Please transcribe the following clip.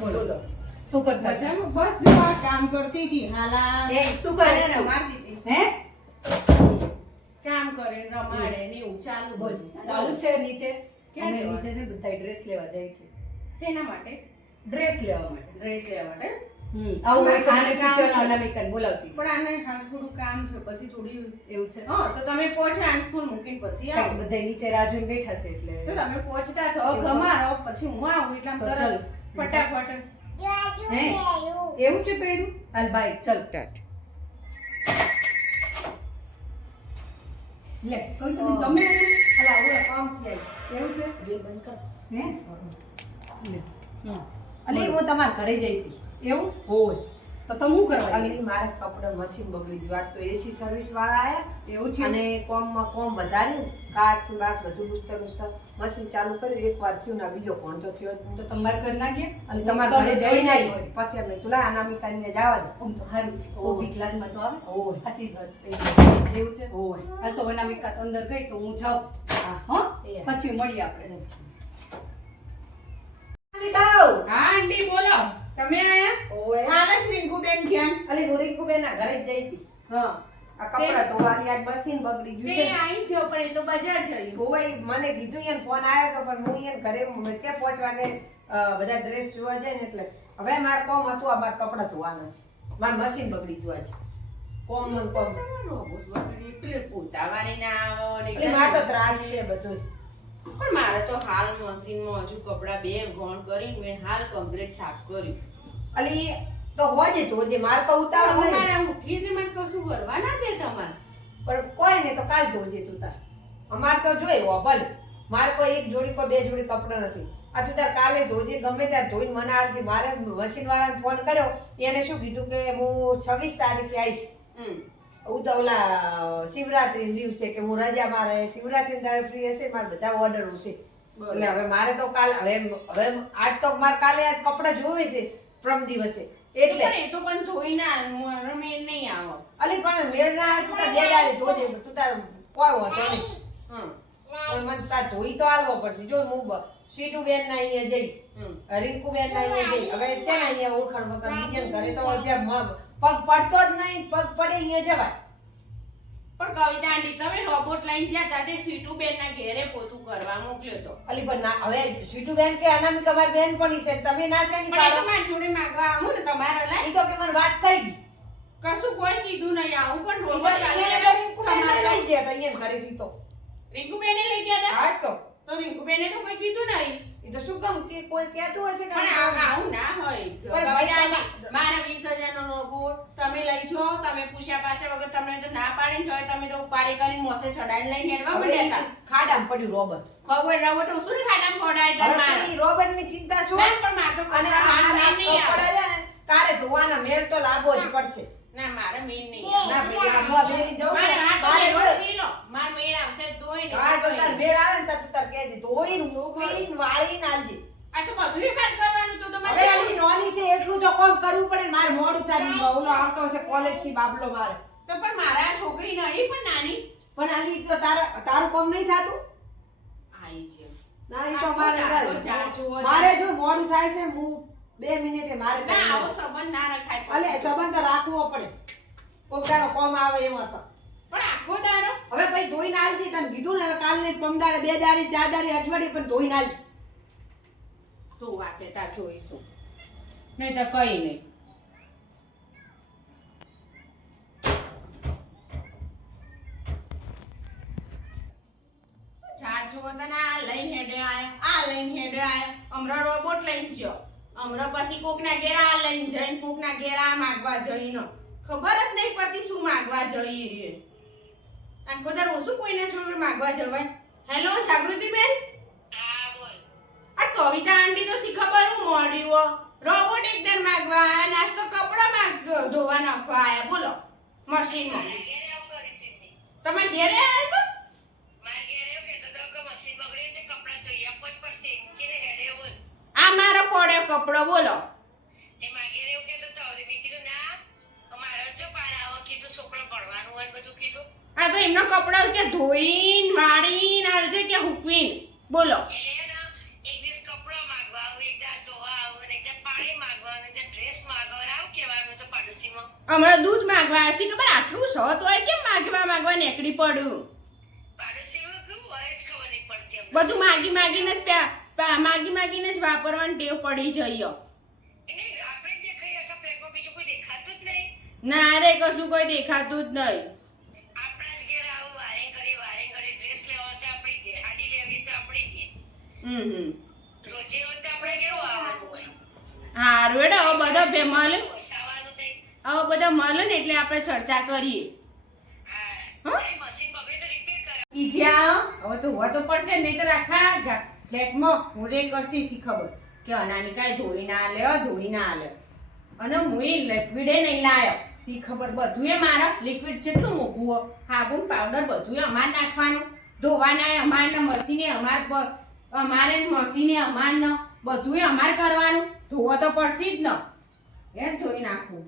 બોલો. શું કરતા? મજામાં? બસ જો આ કામ કરતી હતી. હાલા એ શું કરે છે? હતી. હે? કામ કરે રમાડે ને એવું ચાલુ બોલ. બધું. આવું છે નીચે. ક્યાં છે નીચે છે બધા ડ્રેસ લેવા જાય છે. શેના માટે? ડ્રેસ લેવા માટે. ડ્રેસ લેવા માટે? હમ આવું હોય આને ટીચર છે. અનામિકાને બોલાવતી પણ આને હાલ થોડું કામ છે. પછી થોડી એવું છે? હા તો તમે પહોંચે આમ સ્કૂલ મૂકીને પછી આવો. બધા નીચે રાજુ બેઠા છે તો એટલે તમે પહોંચતા તો- ગમારો પછી હું આવું એટલે તરત. ફટાફટ. હે? એવું છે પહેર્યું? હાલ બાય ચલ લે કોઈ તમે ગમે હાલા હું કામથી જાય એવું છે? બેલ બંધ કર. હે? લે. હું તમારા ઘરે જઈ હતી. એવું? હોય. તો તમે શું કરો ખાલી મારે કપડા મશીન બગડી ગયું. આજ તો એસી સર્વિસ વાળા આયા. એવું છે અને કોમમાં કોમ વધાર્યું. કાચ ને બાચ બધું બુસ્તર બુસ્તર. મશીન ચાલુ કર્યું. એક વાર થયું ના બીજો કોણ તો થયો તો તમારા ઘર ના ગયા? અને તમારે ઘરે જઈ ના પછી અમે તુલા અનામિકાને જવા દે. આમ તો સારું છે. ઓહ. ઓબી ક્લાસમાં તો આવે? ઓય. સાચી જ વાત છે. એવું છે. ઓય. હાલ તો અનામિકા તો અંદર ગઈ તો હું જાઉં. હા. હો? એ. પછી મળીએ આપણે. અનામિકા હા આંટી બોલો. તમે આયા? ઓય. હાલ જ રિંકુબેન ક્યાં? અલી ગોરીકુ બેન ના ઘરે જઈ હતી. હા. આ કપડા ધોવાની આજ મશીન બગડી ગયું છે. આઈ છે પણ એ તો બજાર જઈ ઓય મને કીધું એને ફોન આવ્યો તો પણ હું એને ઘરે કે પાંચ વાગે બધા ડ્રેસ જોવા જાય ને એટલે હવે મારે કોમ હતું આ મારા કપડા ધોવાના છે. મારું મશીન બગડી ગયું છે કોમ મન કોમ. પેલે પોતાવાની ના આવો એટલે મારે તો ત્રાસ છે બધું. પણ મારે તો હાલ મશીનમાં હજુ કપડા બે ગોણ કરીને મેં હાલ કમ્પ્લીટ સાફ કર્યું. અલી તો હોજે તો જે મારે પર ઉતાવળ નહીં મારે ઉઠીને મને કશું કરવા ના દે તમારે. પણ કોઈ નહીં તો કાલ ધોજે તું તાર. અમારે તો જોઈ હો ભલે. મારે કોઈ એક જોડી પર બે જોડી કપડાં નથી. આ તું તાર કાલે ધોજે ગમે ત્યાં ધોઈને મને આજે મારે મશીન વાળાને ફોન કર્યો એને શું કીધું કે હું છવ્વીસ તારીખે આવીશ. હું તો ઓલા શિવરાત્રી દિવસે કે હું રજા મારે શિવરાત્રી તારે ફ્રી હશે મારે બધા ઓર્ડર હશે એટલે હવે મારે તો કાલ હવે હવે આજ તો મારે કાલે આજ કપડાં જોવે છે પ્રમ દિવસે. એટલે એ તો પણ ધોઈ ના મારો મેળ નહીં આવો. અલી પણ મેળ ના આવે તું તાર દાડે ધોજે તું તાર કોઈ હોતો નહીં. હમ. પણ મને તાર ધોઈ તો આલવો પડશે. જો હું સ્વીટુ બેન ના અહીંયા જઈ રિંકુ બેન ના અહીંયા જઈ હવે છે ને અહીંયા ઓળખાણ વખત બીજા ઘરે તો જે મગ પગ પડતો જ નહીં પગ પડે અહીંયા જવાય. પણ કવિતા આંટી તમે રોબોટ લઈને જ્યાં હતા તે સીટુ બેન ના ઘેરે પોતું કરવા મોકલ્યો તો. અલી પણ ના હવે સીટુ બેન કે અનામિકા મારી બેન પણ છે તમે ના છે ની પણ એ પાડો. મારી જોડે માંગવા આવું ને તમારે લાય ઈ તો કે મને વાત થઈ ગઈ. કશું કોઈ કીધું નહીં આવું પણ રોબોટ અહીંયા ને રિંકુ બેન ને લઈ ગયા તા અહીંયા ઘરેથી તો. રિંકુબેને લઈ ગયા હતા? હા તો. તો રિંકુબેને તો કોઈ કીધું નહીં? તો શું કામ કે કોઈ કહેતું હશે કે પણ આ- આવું ના હોય. પણ આંટી, મારા વીસ હજારનો રોબોટ તમે લઈ જાઓ તમે પૂછ્યા પાછા વગર તમને તો ના પાડી ને તોય તમે તો ઉપાડી કરીને મોથે ચડાઈને લઈને હેડવા હવે ઈ ખાડામાં પડ્યું રોબર્ટ ખબર રોબર્ટ શું ને ખાડામાં પડાય તાર હવે મારે? ઈ રોબર્ટની ચિંતા શું? ના, પણ મારે તો અને કપડાં આ નહીં આવે. કપડા છે ને, તારે ધોવાના મેળ તો લાગવો જ પડશે. ના મારે મેળ નહીં. ના પેલી આ ભુવા બેની જવું મારે છે. હાથ મારે મેળ રોજ- પી લો. મારે મેળ આવશે તો ધોઈને હા તો તાર. મેળ આવે ને તાર તું તાર કહેજે. ધોઈને, મૂકીને, વાળીને આલજે. આ તો બધુંય કામ કરવાનું તો તમારે આલી નોની છે એટલું તો કોમ કરવું પડે ને. મોડું થાય ઓલો આવતો હશે કોલેજથી બાબલો મારે તો પણ મારા છોકરી નહીં પણ નાની પણ આલી તો તારા તારું કોમ નહીં થાતું આઈ છે ના ઈ તો મારે મારે જો મોડું થાય છે હું બે મિનિટે મારે ના આવો સંબંધ ના રખાય અલે સંબંધ રાખવો પડે. તારો કોમ આવે એમાં છે. પણ આખો દારો હવે ભાઈ ધોઈને આવી તને કીધું ને હવે કાલ ને પમદાડે બે દારી ચાર દારી અઠવાડિયે પણ ધોઈને આલજે તું વાસે તાર જોઈશું. નહીં. તો કઈ નહીં ચાર જુઓ તને આ લઈને હેડે આયા આ લઈને હેડે આયા. હમણાં રોબોટ લઈને ગયો. હમણાં પછી કોકના ઘેરા આ લઈને જઈને કોકના ઘેરા આ માગવા જઈને. ખબર જ નહીં પડતી શું માગવા જઈ રે આખો દર ઓછું કોઈના જોડે માગવા જવાય? હેલો જાગૃતિબેન? આ કવિતા આંટી તો શી ખબર હું મોડ્યું રોબોટ એકદમ માગવા નાસ્તો કપડા માગ ધોવા નાખવા આયા. બોલો મશીનમાં. તમે ઘેરે આવ્યા તો આ મારો કયો કપડો બોલો. તે તો એમનો કપડો કે ધોઈન વાળીન આલજે કે હુકવીન? બોલો. એ ધોવા આવું અને એક પાણી માંગવા અને ડ્રેસ માંગવા આવ કેવાનું તો પાડોશીમાં. અમારે દૂધ માંગવા હશે ખબર આટલું સો હોય કેમ માંગવા માંગવા નેકડી પડું? પાડોશીમાં ખબર નહીં પડતી બધું માગી માગીને જ પ્યા માગી માગીને જ વાપરવાની ટેવ પડી જઈએ ના રે કશું કોઈ દેખાતું જ નહીં. હમ હમ. હારું હેડો હવે બધા મળે હવે બધા મળે ને એટલે આપણે ચર્ચા કરીએ. ઈજ્યા હવે તો હોવા તો પડશે નહીં તો આખા ગા- ફ્લેટમાં હું રે કરશી ખબર? કે અનાની કાંઈ ધોઈ ના આલે ધોઈ ના આલે અને હું એ લિક્વિડે નહીં લાયો. સી ખબર? બધું એ મારા લિક્વિડ જેટલું મૂકવું સાબુન પાવડર બધું અમારે નાખવાનું. ધોવાના અમારે મશીને અમાર અમારે મશીને અમારને બધું અમારે કરવાનું. ધોવો તો પડશે જ ન. એમ ધોઈ નાખવું